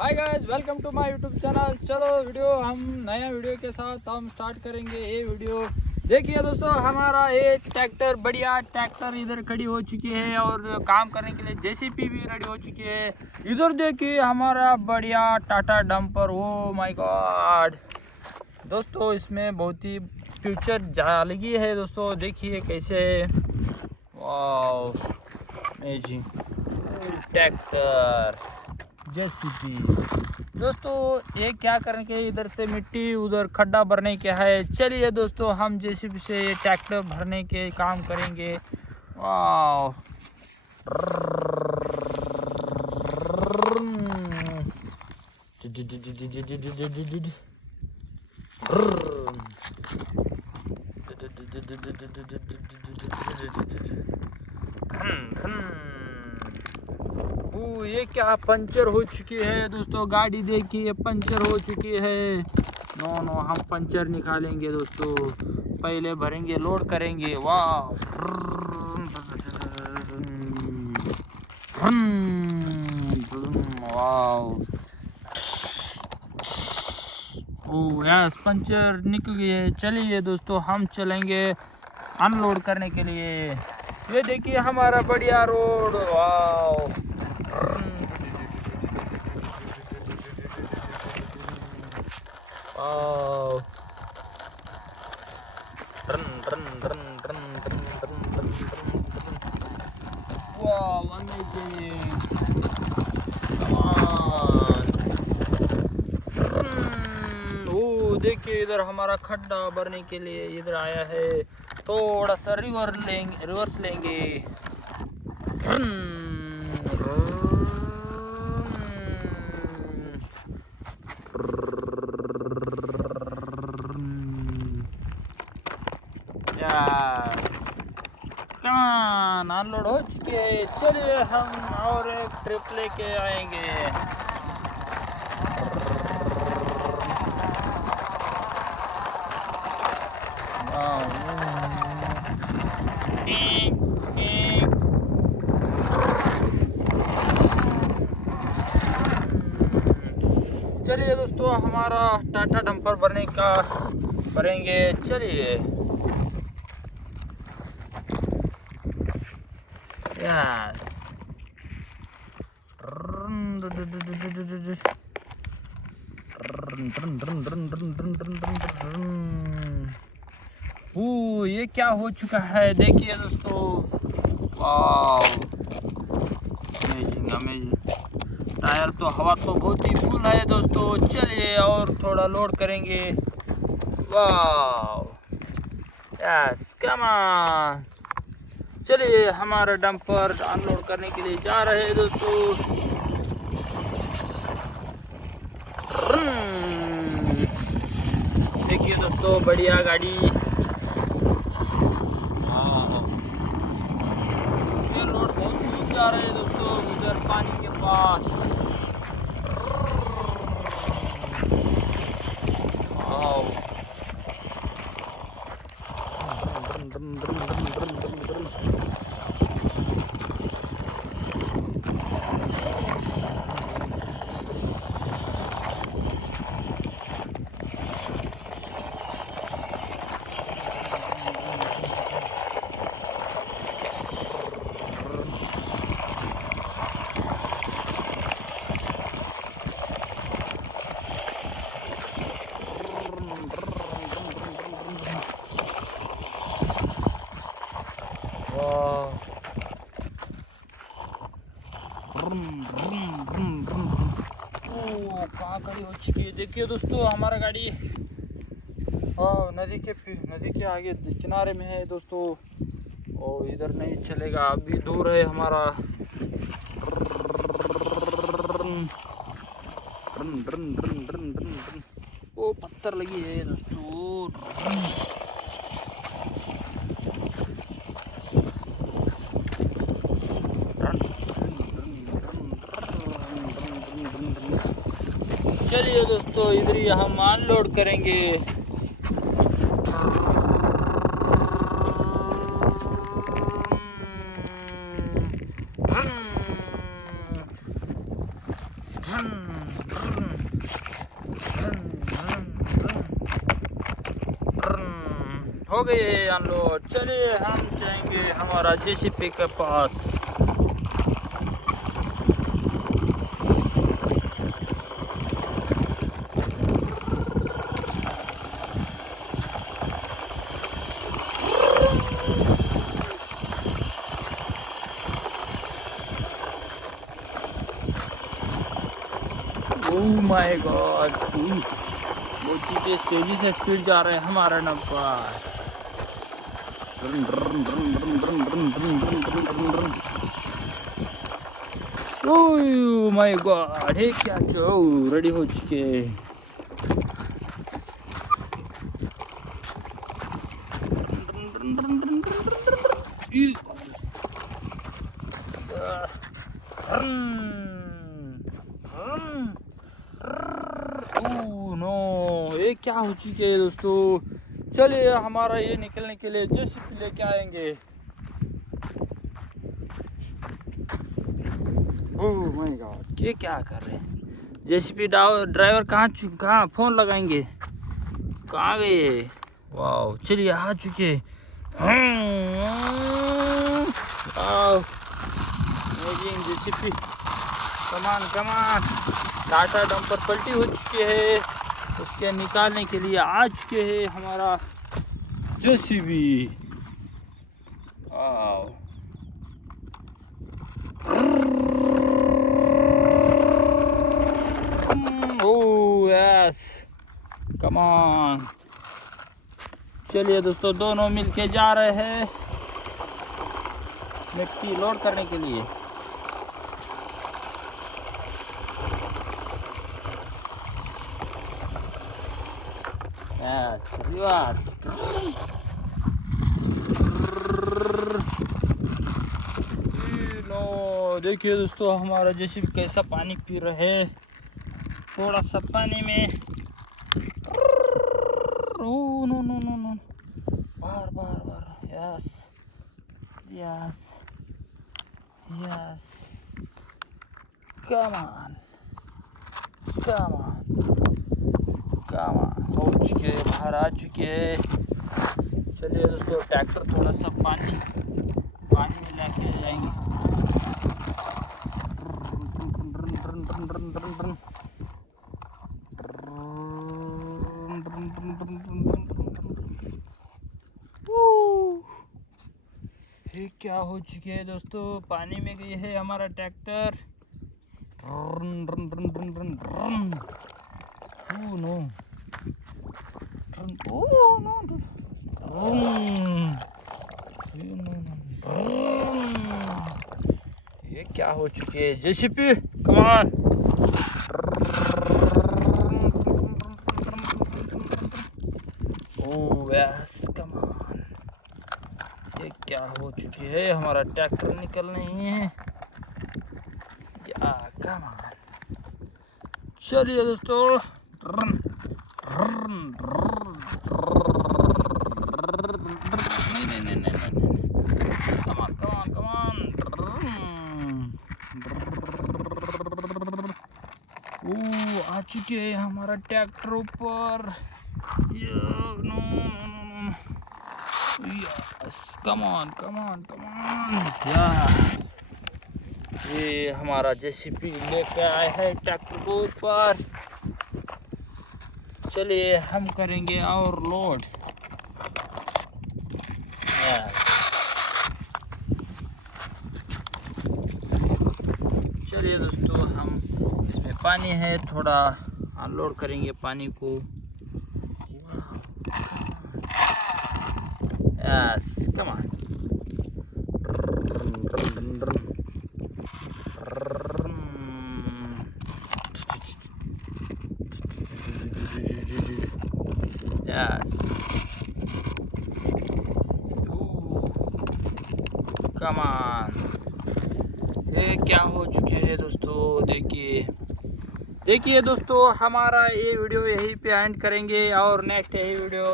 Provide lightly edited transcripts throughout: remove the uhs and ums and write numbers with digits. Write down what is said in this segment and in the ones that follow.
Hi guys, welcome to my YouTube channel. चलो हम नया वीडियो के साथ हम स्टार्ट करेंगे ये वीडियो। देखिए दोस्तों, हमारा एक ट्रैक्टर, बढ़िया ट्रैक्टर इधर खड़ी हो चुकी है और काम करने के लिए जेसीबी भी रेडी हो चुकी है। इधर देखिए हमारा बढ़िया Tata dumper. Oh my God दोस्तों, इसमें बहुत ही फ्यूचर जालगी है दोस्तों। देखिए कैसे है, वाह अमेजिंग ट्रैक्टर जेसीबी। दोस्तों ये क्या करेंगे, इधर से मिट्टी उधर खड्डा भरने के है। चलिए दोस्तों, हम जेसीबी से ये ट्रैक्टर भरने के काम करेंगे। वाह ये क्या पंचर हो चुकी है दोस्तों। गाड़ी देखिए पंचर हो चुकी है। नो हम पंचर निकालेंगे दोस्तों, पहले भरेंगे, लोड करेंगे। वाह वाह, ओह यस, पंचर निकल गई है। चलिए दोस्तों, हम चलेंगे अनलोड करने के लिए। ये देखिए हमारा बढ़िया रोड। वाह वाह, run run run run run run run run, वाह अमेजिंग, कम ऑन। ओ देखिए, इधर हमारा खड्डा भरने के लिए इधर आया है। थोड़ा सा रिवर्स लेंगे। अनलोड हो चुकी है। चलिए हम और एक ट्रिप लेके आएंगे। चलिए दोस्तों, हमारा टाटा डंपर भरेंगे। चलिए यस, ये क्या हो चुका है देखिए दोस्तों। वाह अमेजिंग अमेजिंग। टायर तो हवा तो बहुत ही फुल है दोस्तों। चलिए और थोड़ा लोड करेंगे। वाह यस, कम ऑन। चलिए हमारा डंपर अनलोड करने के लिए जा रहे हैं दोस्तों। देखिए दोस्तों, बढ़िया गाड़ी। ये रोड बहुत दूर जा रहे हैं दोस्तों, उधर पानी के पास। कहाँ खड़ी हो चुकी है देखिए दोस्तों हमारा गाड़ी। नदी के आगे किनारे में है दोस्तों। और इधर नहीं चलेगा, अभी दूर है हमारा। ओ पत्थर लगी है दोस्तों। चलिए दोस्तों, इधर ही हम अनलोड करेंगे। हो गए अनलोड। चलिए हम जाएंगे हमारा जेसीबी के पास। ओह माय गॉड, वो चीज़ें तेजी से स्पीड जा रहे हैं हमारा नंबर। ओह माय गॉड, हे क्या जो रेडी हो चुके। नो, ये क्या हो चुके है दोस्तों। चलिए हमारा ये निकलने के लिए जेसीबी लेके आएंगे। ओह माय गॉड, ये क्या कर रहे हैं। जेसीबी ड्राइवर कहाँ फोन लगाएंगे, कहाँ गए। वाह, चलिए आ चुके। जेसीबी कमान टाटा डंपर पलटी हो चुके हैं, उसके निकालने के लिए आ चुके हैं हमारा जेसीबी। ओह यस, कमान। चलिए दोस्तों, दोनों मिलके जा रहे हैं मिट्टी लोड करने के लिए। रिवर्स। नो, देखिए दोस्तों हमारा जेसीबी कैसा पानी पी रहे हैं, थोड़ा सा पानी में। Oh no no no no, बार यस यस यस, कमान हो चुके, बाहर आ चुके हैं। चलिए दोस्तों, ट्रैक्टर थोड़ा सा पानी में लेके जाएंगे। ये क्या हो चुके हैं दोस्तों, पानी में गई है हमारा ट्रैक्टर। ये क्या हो चुके हैं जेसीबी, कमान। ओह यस, कमान। ये क्या हो चुकी है, हमारा ट्रैक्टर निकल नहीं है या, कमान। चलिए दोस्तों, नहीं, कमान। ओह, आ चुके हैं हमारा ट्रैक्टर ऊपर। No, yes, come on yes. ये हमारा जेसीबी लेके आया है ट्रैक्टर के ऊपर। चलिए हम करेंगे और लोड। चलिए दोस्तों, हम इसमें पानी है, थोड़ा अनलोड करेंगे पानी को। Yes, come on. यस, कमान। ये क्या हो चुके हैं दोस्तों, देखिए दोस्तों, हमारा ये वीडियो यहीं पे एंड करेंगे और नेक्स्ट यही वीडियो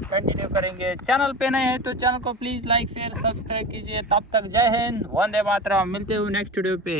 कंटिन्यू करेंगे। चैनल पे नए हैं तो चैनल को प्लीज़ लाइक शेयर सब्सक्राइब कीजिए। तब तक जय हिंद, वंदे मातरम। मिलते हुए नेक्स्ट वीडियो पे।